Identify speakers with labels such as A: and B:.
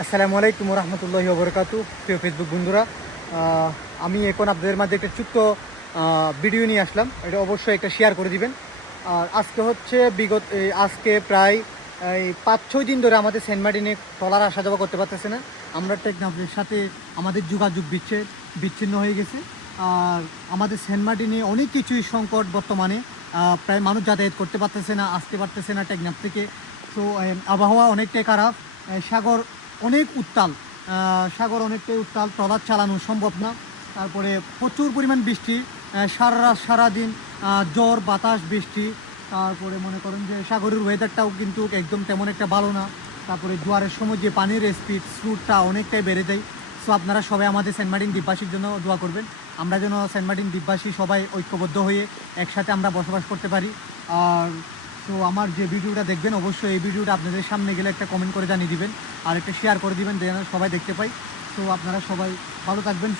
A: আসসালামু আলাইকুম রহমতুল্লাহি ওবরকাতু। প্রিয় ফেসবুক বন্ধুরা আমি এখন আপনাদের মাঝে একটা ছোট্ট ভিডিও নিয়ে আসলাম। এটা অবশ্যই একটা শেয়ার করে দিবেন। আর আজকে হচ্ছে বিগত আজকে প্রায়, এই পাঁচ ছয় দিন ধরে আমাদের সেন্ট মার্টিনে ট্রলার আসা যাওয়া করতে পারতেছে না। আমরা টেকনাফের সাথে আমাদের যোগাযোগ বিচ্ছেদ বিচ্ছিন্ন হয়ে গেছে। আর আমাদের সেন্ট মার্টিনে অনেক কিছুই সংকট বর্তমানে প্রায় মানুষ যাতায়াত করতে পারতেছে না, আসতে পারতেছে না টেকনাফ থেকে। তো আবহাওয়া অনেকটাই খারাপ। সাগর অনেক উত্তাল। সাগর অনেকটাই উত্তাল ট্রলার চালানো সম্ভব না। তারপরে প্রচুর পরিমাণ বৃষ্টি সারা সারাদিন ঝড় বাতাস, বৃষ্টি। তারপরে মনে করেন যে সাগরের ওয়েদারটাও কিন্তু একদম তেমন একটা ভালো না। তারপরে জোয়ারের সময় যে পানির স্পিড স্রুটটা অনেকটাই বেড়ে যায়। সো আপনারা সবাই আমাদের সেন্ট মার্টিন দ্বীপবাসীর জন্য দোয়া করবেন। আমরা যেন সেন্ট মার্টিন দ্বীপবাসী সবাই ঐক্যবদ্ধ হয়ে একসাথে আমরা বসবাস করতে পারি। আর তো আমার যে ভিডিওটা দেখবেন, অবশ্যই এই ভিডিওটা আপনাদের সামনে গেলে একটা কমেন্ট করে জানিয়ে দিবেন আর একটা শেয়ার করে দিবেন, যেন সবাই দেখতে পাই। তো আপনারা সবাই ভালো থাকবেন